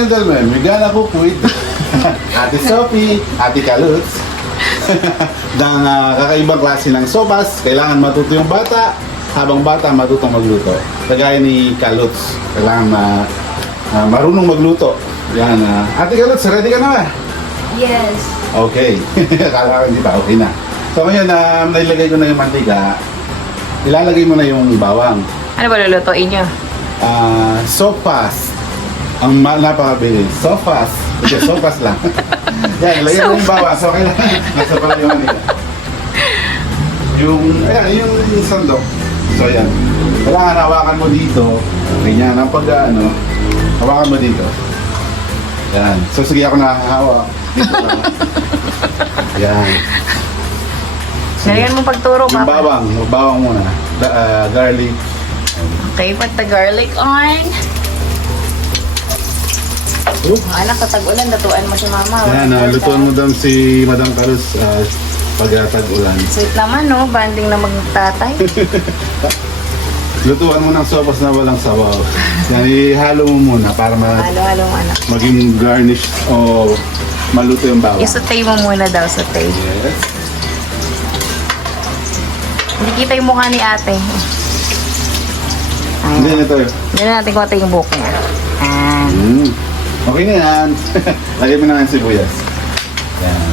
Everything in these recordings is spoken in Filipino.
and gentlemen, we're gonna cook with Ate Sophie, Ate Kaluts. ng kakaibang klase ng sopas. Kailangan matuto yung bata. Habang bata, matutong magluto. Kagaya ni Kaluts. Kailangan marunong magluto. Yan. Ate Kaluts, ready ka na ba? Yes. Okay. Akala ko hindi pa. Okay na. So ngayon, nailagay ko na yung mantika. Ilalagay mo na yung bawang. Ano ba lulutuin nyo? Sopas. Ang napakabilis. Sopas. Okay, sopas lang. Yan, ilagay mo yung bawang. So kailangan. Nasa pala yung mantika. Yung sandok. So yan. Kailangan hawakan mo dito. Ganyan. Ang hawakan mo dito. Yan. So sige ako nakahawak. Dito lang. Yan. Nalagyan mo pagturo, Yung Papa. bawang muna. Garlic. Okay, put the garlic on. Anak, sa tag-ulan, datuan mo si Mama. Yan, lutuan mo daw si Madam Carlos pag tag-ulan. Sweet naman, no? Banding na magtatay. Lutuan mo ng sopas na walang sabaw. Yan, ihalo mo muna para Halo-halo mo, anak. maging garnish o maluto yung bawang. Isutay mo muna daw, sutay. Yes. Hindi kita yung mukha ni ate. Hindi na ito. Hindi na natin kung yung buhok niya. Okay na yan. Lagay mo na ng sibuyas. Yan.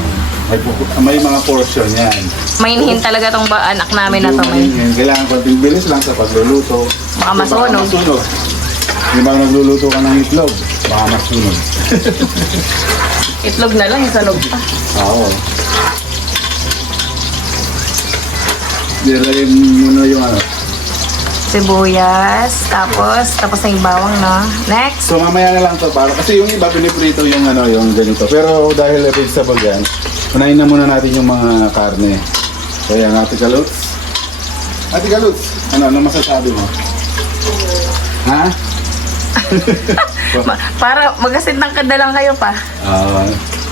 May mga portion yan. Mainhin talaga tong anak namin na to. Kailangan konting bilis lang sa pagluluto. Baka masunog. Hindi ba nagluluto ka ng itlog? Baka masunog. Itlog na lang, isanog pa. Oo. Nilagay mo na yung Sibuyas, tapos na yung bawang, no? Next. So mamaya na lang to para kasi yung iba piniprito yung yung ganito. Pero dahil vegetable yan, unahin na muna natin yung mga karne. So yan, Ate Kaluts. Ate Kaluts, ano masasabi mo? Ha? Para magasit ng kadalang kayo pa.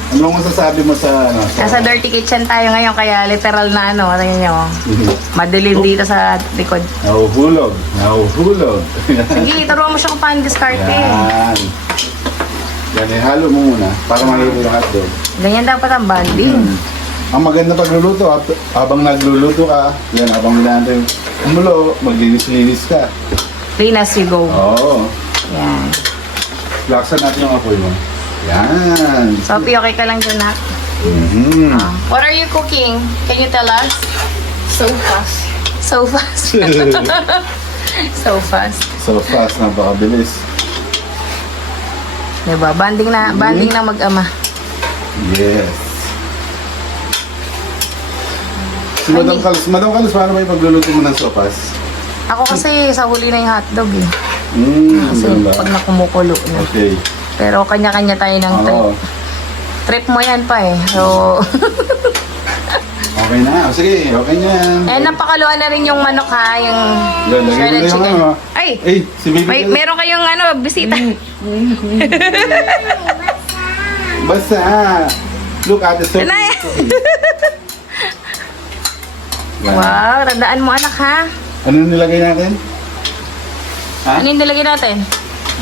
Ano masasabi mo sa Nasa dirty kitchen tayo ngayon, kaya literal na tingnan nyo. Madilim dito sa likod. Nahuhulog. Sige, turuan mo siya kung paano discarte. Yan. Yan, ihalo mo muna para maluto yung hotdog. Ganyan dapat ang banding. Ang maganda pagluluto, habang nagluluto ka, yan, habang natin umulo, maglinis-linis ka. Clean as you go. Oo. Yan. Laksan natin yung apoy mo. Yan. Sophie, okay ka lang dyan, ha? What are you cooking? Can you tell us? So fast. So fast. So fast. So fast, napakabilis. Diba? Banding na mag-ama. Yes. Si Madam Carlos, paano ba yung pagluluto mo ng sopas? Ako kasi sa huli na yung hotdog, eh. Kasi Ganda. pag nakumukulo na. Okay. Pero kanya-kanya tayo ng trip. Oo. Trip mo yan pa, eh. So, Okay na. Sige, okay na yan. napakaluan na rin yung manok, ha? Yung Yan, lagay mo shredded na yung chicken. Ay, Ay! si Baby Kaluts. Meron kayong bisita. Basta. Look at the soap. Nay! Yan. Wow, tandaan mo, anak, ha? Ano nilagay natin? Ha? Ano yung nilagay natin?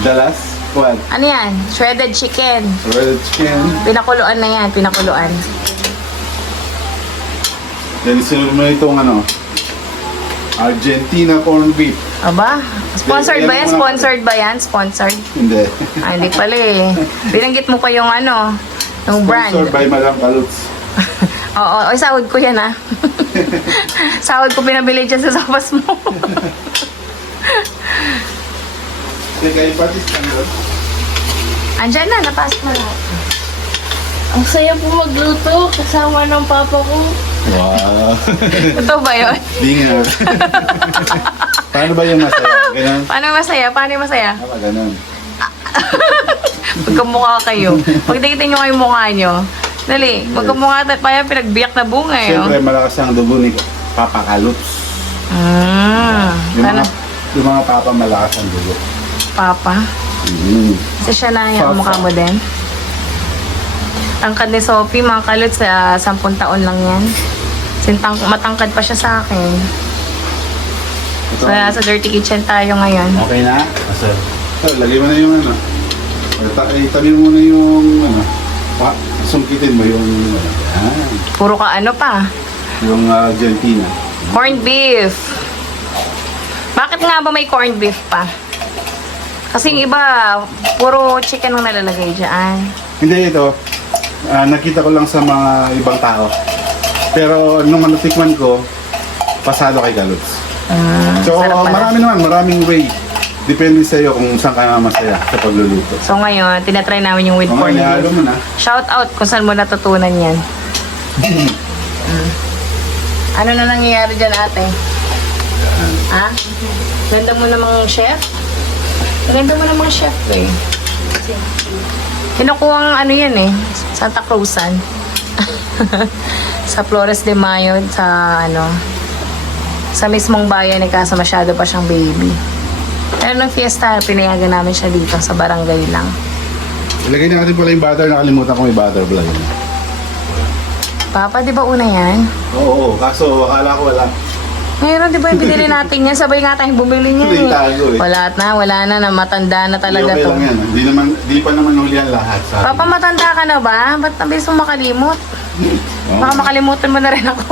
Dalas? What? Ano yan? Shredded chicken. Red chicken. Pinakuluan na yan, pinakuluan. Then isunod mo itong Argentina corned beef. Aba? Sponsored ba yan? Yan, Sponsored ba yan? Sponsored? Hindi. Hindi pala, eh. Binanggit mo pa yung yung brand. Sponsored by Madam Kaluts. Oo, sahod ko yan, ha? Sahod ko pinabili dyan sa sopas mo. Teka, ipatis ka nyo. Andyan na, napasok na lahat. Ang saya po magluto kasama ng papa ko. Wow. Ito ba yun? Dingat. Paano ba yung masaya? Ganun? Paano masaya? Paano yung masaya? Ganun. Magkamukha kayo. Pagdating nyo kayo mukha nyo. Dali, magkamukha tayo. Parang pinagbiyak na bunga, eh. Siyempre, malakas ang dugo ni Papa Kaluts. Yung mga papa malakas ang dugo. Papa? Kasi siya na yung mukha mo din. Tangkad ni Sophie, mga kalot, sa 10 taon lang yan. Matangkad pa siya sa akin. Ito, So, sa dirty kitchen tayo ngayon. okay na? So, lagay mo na yung Tabi mo muna yung, sungkitin mo yung, Puro ka ano pa? yung Argentina. Corned beef. Bakit nga ba may corned beef pa? Kasi yung iba, puro chicken ang nalalagay dyan. Hindi ito, nakita ko lang sa mga ibang tao. Pero nung natikman ko, pasado kay Kalots. So, sarap pala. maraming way. Depende sa iyo kung saan ka masaya sa pagluluto. So ngayon, tinatry namin yung with Kung corned ano beef. mo na. Shout out kung saan mo natutunan yan. Ano na nangyayari dyan, ate? Ha? Ganda mo namang chef? Ganda mo namang chef eh. Kinukuha ang ano yan eh, Santa Cruzan. Sa Flores de Mayo, sa ano, sa mismong bayan eh, kaso masyado pa siyang baby. Pero nung fiesta, pinayagan namin siya dito sa barangay lang. Ilagay na natin pala yung butter. Nakalimutan ko may butter pala yun. Papa, di ba una yan? Oo, kaso akala ko wala. Ngayon, di ba yung binili natin yan? Sabay nga tayong bumili niya Ito yung tago eh. Wala na, matanda na talaga okay to. lang yan. Di pa naman hulihan lahat. Sa Papa, matanda ka na ba? Ba't ang bilis mo makalimot? Oo. Baka makalimutan mo na rin ako.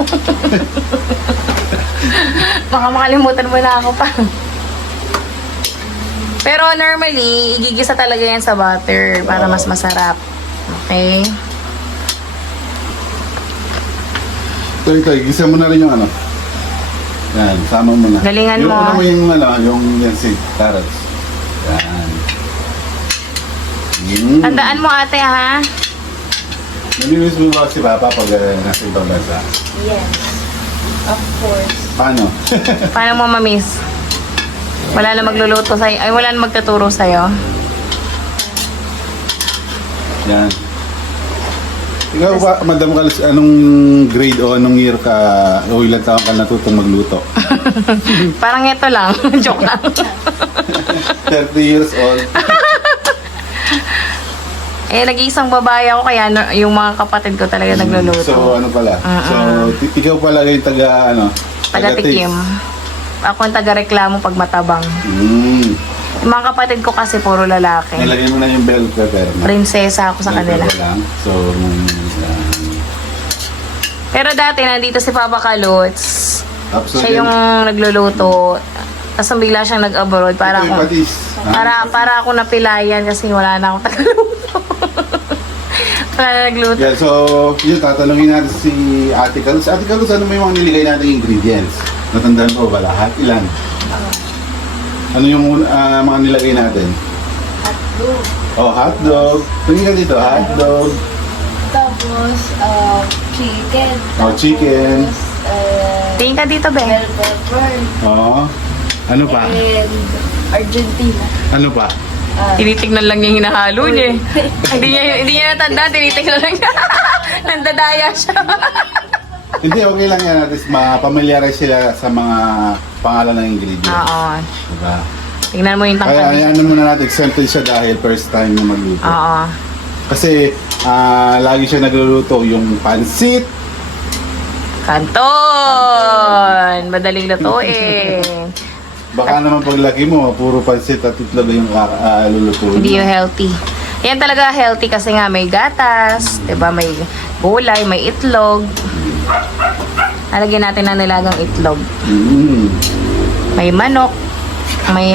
Baka makalimutan mo na ako pa. Pero normally, igigisa talaga yan sa butter para mas masarap. Okay? Ito, gisa mo na rin yung ano. Yan, sama mo na. Galingan yung mo. Yung mo yung ano, yung yan si carrots. Yan. Tandaan mo ate ha. Namimiss mo ba si Papa pag nasa ibang bansa? Yes. Of course. Paano? Paano mo mamiss? Wala na magluluto sa'yo. Ay, wala na magtuturo sa'yo. Yan. Ikaw ba, Madam Kalos, anong grade o anong year ka o ilang taon ka natutong magluto? Parang ito lang. Joke lang. 30 years old. Eh, nag-iisang babae ako kaya yung mga kapatid ko talaga nagluluto. So, ano pala? So, ikaw pala yung Taga-tikim. Ako ang taga-reklamo pag matabang. Yung mga kapatid ko kasi puro lalaki. Nilagay mo na yung bell pepper. Prinsesa ako sa Bell kanila. pepper lang. So, Pero dati nandito si Papa Kalots. Siya yung nagluluto. Tapos bigla siyang nag-abroad para ito yung ako patis. para ako napilayan kasi wala na akong tagaluto. Wala na nagluto. Yeah, so, yun, tatanungin natin si Ate Carlos. Ate Carlos, ano may mga niligay nating ingredients? Natandaan ko ba lahat? Ilan? Ano yung mga nilagay natin? Hotdog. Oh, hotdog. Tingin ka dito, hotdog. Tapos, chicken. Oh, chicken. Tapos, Tingin ka dito, be. bell pepper. Oh. Ano pa? And Argentina. Ano pa? Tinitignan lang niya yung hinahalo niya eh. Hindi niya natanda, tinitignan lang niya. Nandadaya siya. Hindi, okay lang yan. At least mapamilyarize sila sa mga pangalan ng ingredients. Oo. Diba? Tingnan mo yung Kaya tangkad. ano muna natin, exempted siya dahil first time na magluto. Oo. Kasi lagi siya nagluluto yung pansit. Kanton! Madaling lutuin. Baka naman paglaki mo, puro pansit at itlog yung lulutuin. Hindi yung healthy. Yan talaga healthy kasi nga may gatas, 'di ba? May gulay, may itlog. Alagyan natin ng nilagang itlog. May manok, may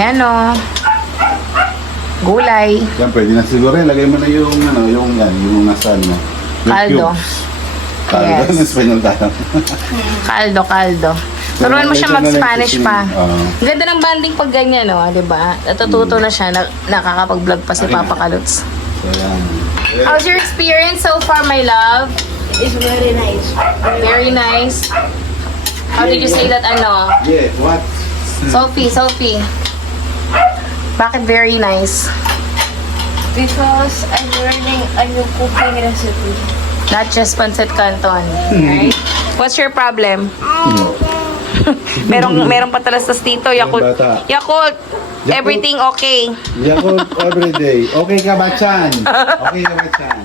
gulay, Yan, pwede na siguro. Lagay mo na yung, yung nasa, yung kaldo. Kaldo, Yes. ng Espanyol tayo. Kaldo. Turuan mo siya mag-Spanish pa. Oo. Ang ganda ng banding pag ganyan, no? 'Di ba? Natututo na siya, nakakapag-vlog pa si Papa Kalots. So, yan. How's your experience so far, my love? It's very nice. Very nice. How did you say that, ano? Yeah, what? Sophie. Bakit very nice? Because I'm learning a new cooking recipe. Not just pancit canton, right? What's your problem? merong patalastas dito, Yakult. Bata. Yakult, everything okay. Yakult everyday. Okay ka ba, Chan? Okay ka ba, Chan?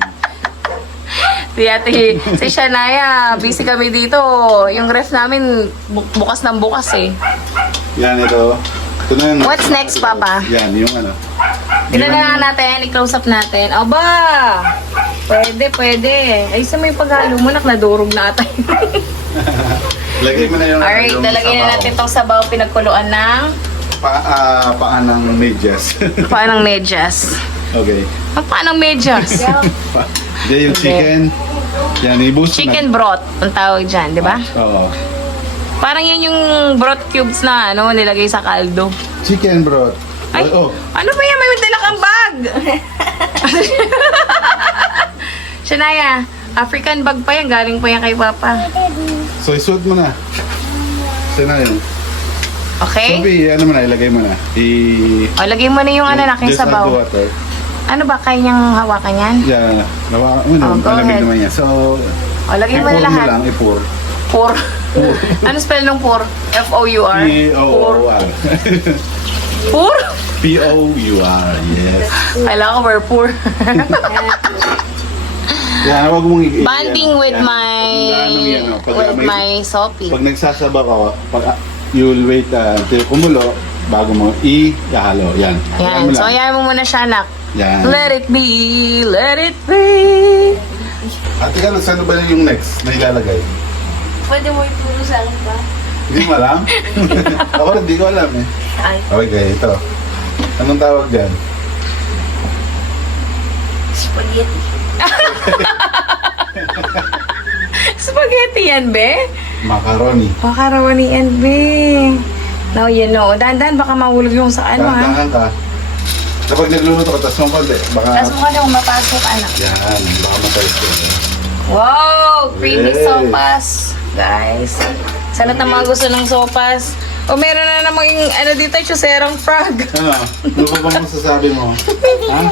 Si Shania, busy kami dito. Yung ref namin bukas ng bukas eh. Yan ito. Ito na yung What's next, Papa? Yan, yung ano. Tignan na nga natin, i-close up natin. Aba! Pwede. Ay, sa may paghalo mo, nadurog na ata. Lagay mo na yung Alright, yung lalagyan na sabaw. natin tong sabaw pinagkuluan ng Paan ng medyas. paanong medyas. Okay. Paanong medyas? Then yung chicken. Yan, ibus Chicken broth, ang tawag dyan, di ba? Oo. Parang yan yung broth cubes na nilagay sa kaldo. Chicken broth. Ay, Oh, ano ba yan? May dala kang bag! Shania, African bag pa yan. Galing pa yan kay Papa. so isuot mo na. Saan na yun? Okay? Sabi, ano mo na, ilagay mo na. O, lagay mo na yung aking Just add sabaw. water. Ano ba kanyang hawakan yan? Yan. Nawa, Oh, go malamig ahead. naman yan. So, O, lagay mo na i-pour lahat. lang, i-pour. Pour. Ano spell ng pour? F-O-U-R? P-O-O-R. Pour? P-O-U-R, yes. Kailangan ko we're pour. Yan, huwag mong Bonding with yan. my Ano yan, oh, pag with may- my soapy. Pag nagsasaba ka, you'll wait until kumulo bago mo ihalo. Yan. Yan. So, ayan mo muna siya, anak. Yan. Let it be, let it be. Ate ka, saan ba yung next na ilalagay? Pwede mo ituro sa akin ba? Hindi mo alam? Ako rin, hindi ko alam eh. Ay, Okay, ito. Anong tawag dyan? spaghetti. Spaghetti yan, be? Macaroni. Macaroni yan, be. Now you know. Dahan-dahan, baka mahulog yung sa ano, ha? Tahan ka. Kapag nagluluto ka, tas mong konti, baka... Tapos mo na mapasok, anak. Yan, baka matalis ko. Wow! Creamy Yay. sopas, guys. Sa lahat ng mga gusto ng sopas. O meron na namang dito, chuserang frog. Ano? Ano ba bang masasabi mo? Ha? Yan.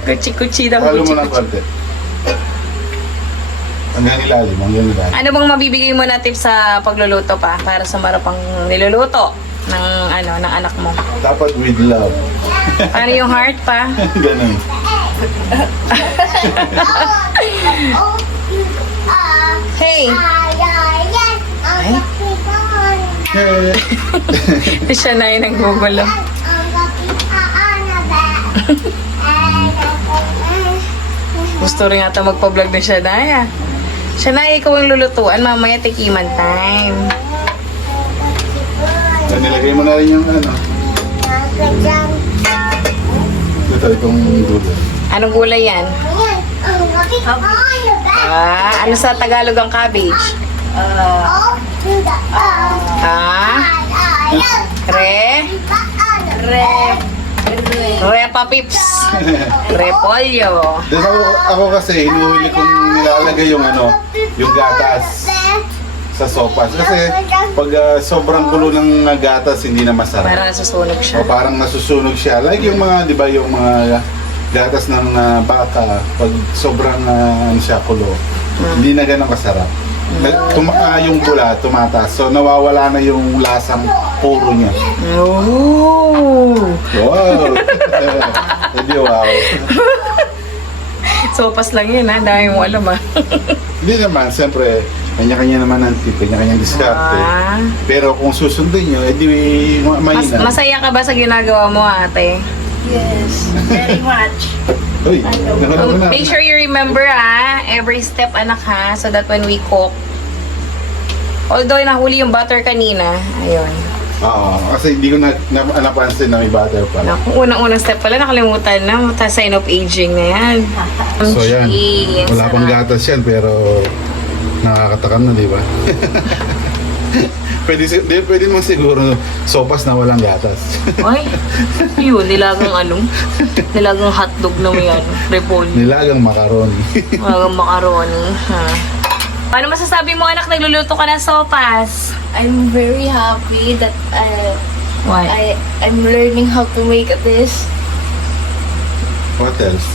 Kuchi-kuchi daw. Halo mo ng kuchi-kuchi. konti. Hanggang ilalim, hanggang ilalim. Ano bang mabibigay mo na tips sa pagluluto pa para sa marapang niluluto ng ng anak mo? Dapat with love. Ano yung heart pa? Ganun. Hey! Siya na yung naggugulo. Gusto rin ata magpa-vlog na siya, Naya. Siya na, ikaw ang lulutuan. Mamaya tikiman time. Then, nilagay mo na rin yung ano. Itong gulay. Anong gulay yan? Ano sa Tagalog ang cabbage? Repa Pips. Repolyo. Then ako kasi, hinuhuli kong nilalagay yung ano, yung gatas sa sopas. Kasi pag sobrang kulo ng gatas, hindi na masarap. Parang nasusunog siya. O parang nasusunog siya. Like yung mga, di ba, yung mga gatas ng baka, pag sobrang ano siya kulo, hindi na ganun kasarap. Yung pula, tumataas. So nawawala na yung lasang puro niya. Oh! Wow! Hindi wow. Sopas lang yun, ha? Dahil mo alam, ha? Hindi naman, siyempre, kanya-kanya naman ang tip, kanya-kanyang diskarte. Ah. Pero kung susundin nyo, edi mahina. Masaya ka ba sa ginagawa mo, ate? Yes, very much. Uy, nakala mo na. Make sure you remember, ha? Every step, anak, ha? So that when we cook, although nahuli yung butter kanina, ayun. Oo, kasi hindi ko napansin na may butter pa. Naku, unang-unang step pala, nakalimutan na. Sign of aging na yan. So yan, Cheese, wala pang sarap. gatas yan, pero nakakatakam na, di ba? pwede mo siguro sopas na walang gatas. Ay, yun, nilagang nilagang hotdog na may repolyo. Nilagang macaroni. Nilagang macaroni, ha? Paano masasabi mo, anak, nagluluto ka ng sopas? I'm very happy that What? I'm learning how to make this What else?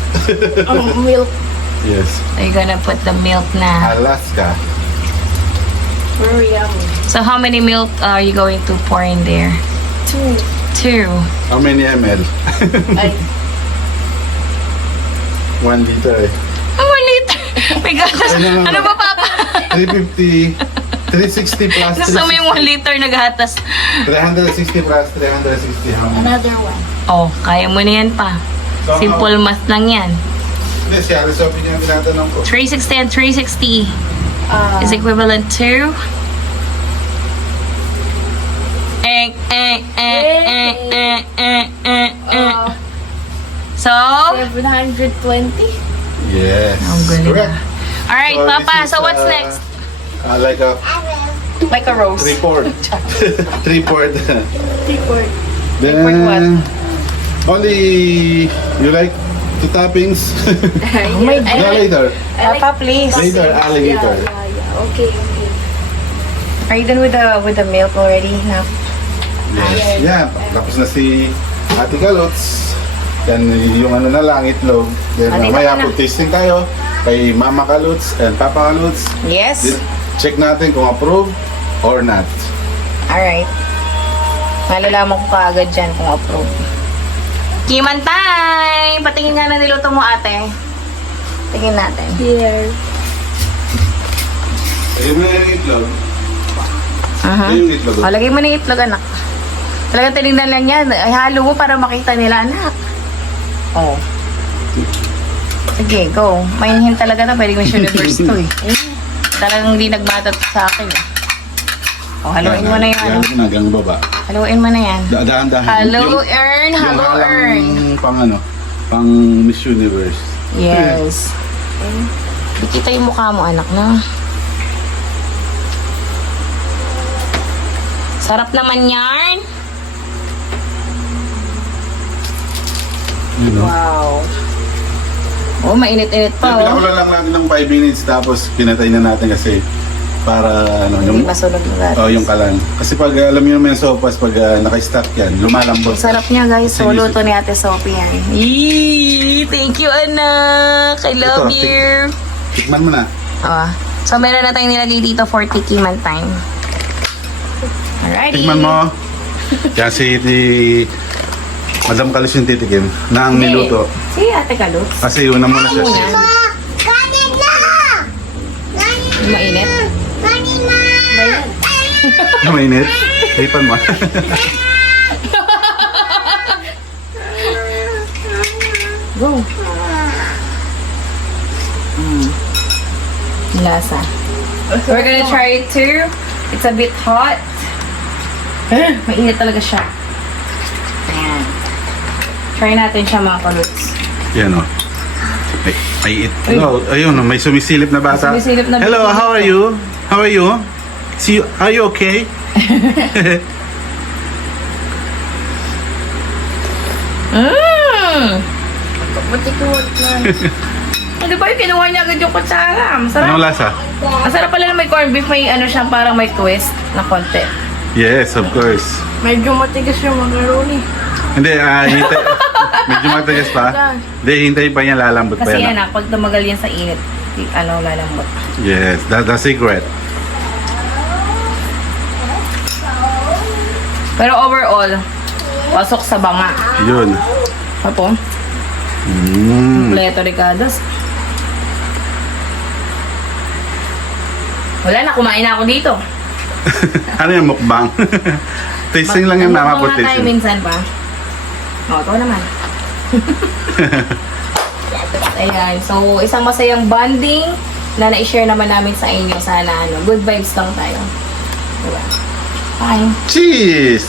milk. Yes. Are you gonna put the milk na? Alaska. Very yummy. So how many milk are you going to pour in there? 2. 2. How many ml? I 1 liter eh. Oh, 1 liter! May gatas. Ano naman? Ano ba, Papa? 350 360 plus Gusto mo yung 1 liter na gatas. 360 plus 360 how many? Another one. Oh, kaya mo na yan pa. Simple math lang yan. Hindi, si Ate Sophie niya ang tinatanong ko. 360 and 360 is equivalent to... So, 720. Yes. Ang galing. Correct. alright, So, Papa, this is, so what's next? Like a Like a rose. 3-port. 3-port. Report. Then, Report what? only you like the toppings? Oh my No, later. Papa, please. Later, alligator. Yeah. Okay. Are you done with the milk already? No. Yes. Yeah, tapos na si Ate Kalots. Then yung ano na lang, itlog. Then Ate, mamaya tama na. food tasting tayo kay Mama Kalots and Papa Kalots. Yes. Then, check natin kung approve or not. Alright. Malalaman ko kaagad dyan kung approve. Kiman time! Patingin nga na niluto mo, ate. Tingin natin. Here. Ayun na yung itlog. Aha. Ayun yung itlog. O, lagay mo na yung itlog, anak. Talagang tinignan lang yan. Ay, halo mo para makita nila, anak. Oh. Sige, go. Mainhin talaga na. Pwede Miss Universe to eh. Talagang hindi nagbatat sa akin eh. O, haluin mo na yung ano. Yan na, hanggang baba. Haluin mo na yan. Dahan-dahan. Hello, Earn. Hello, Earn. Pang ano, pang Miss Universe. Yes. Kita yung mukha mo, anak, na. Sarap naman yarn. You know? Wow. Oh, mainit-init pa, oh. Pinakulang lang natin ng 5 minutes tapos pinatay na natin kasi para ano, Hindi yung, masunog yung gatas. oh, yung kalan. Kasi pag alam niyo naman yung sopas, pag naka-stack yan, lumalambot. Ang sarap niya, guys. So, Sinisip. luto ni Ate Sophie yan. Yee! Thank you, anak! I love Ito, you! Tikman mo na. Oh. So, meron na tayong nilagay dito for tikiman time. Alrighty. Tikman mo. Kasi Madam Kalis yung titikim na ang Hindi. niluto. Si Ate Kaluts. Kasi una muna siya. Muna. Mainit. Mainit. Hipan mo. Go. Lasa. We're gonna try it too. It's a bit hot. Mainit talaga siya. Ayan. Try natin siya, mga kaluts. Yan o. Ay, no, ayun, may sumisilip na bata. May sumisilip na Hello, baby. how are you? How are you? Are you okay? Mmm! Matikuwag na. Hindi ba yung kinuha niya agad yung kutsara? Masarap. Anong lasa? Masarap pala na may corned beef. May ano siya, parang may twist na konti. Yes, of course. Medyo matigas yung macaroni. Hindi, medyo matagas pa. Hindi, hintay pa yan, lalambot pa Kasi yan. yan, pag tumagal yan sa init, lalambot. Yes, that's the secret. Pero overall, pasok sa banga. Yun. Apo, Mm. kompleto ricados. Wala na, kumain na ako dito. Ano yung mukbang? Tasting lang yung mama po Mukbang na tayo tasting. minsan pa. O, ito naman. Ayan, so isang masayang bonding na na-share naman namin sa inyo. Sana ano, good vibes lang tayo. Diba? Bye. Cheese!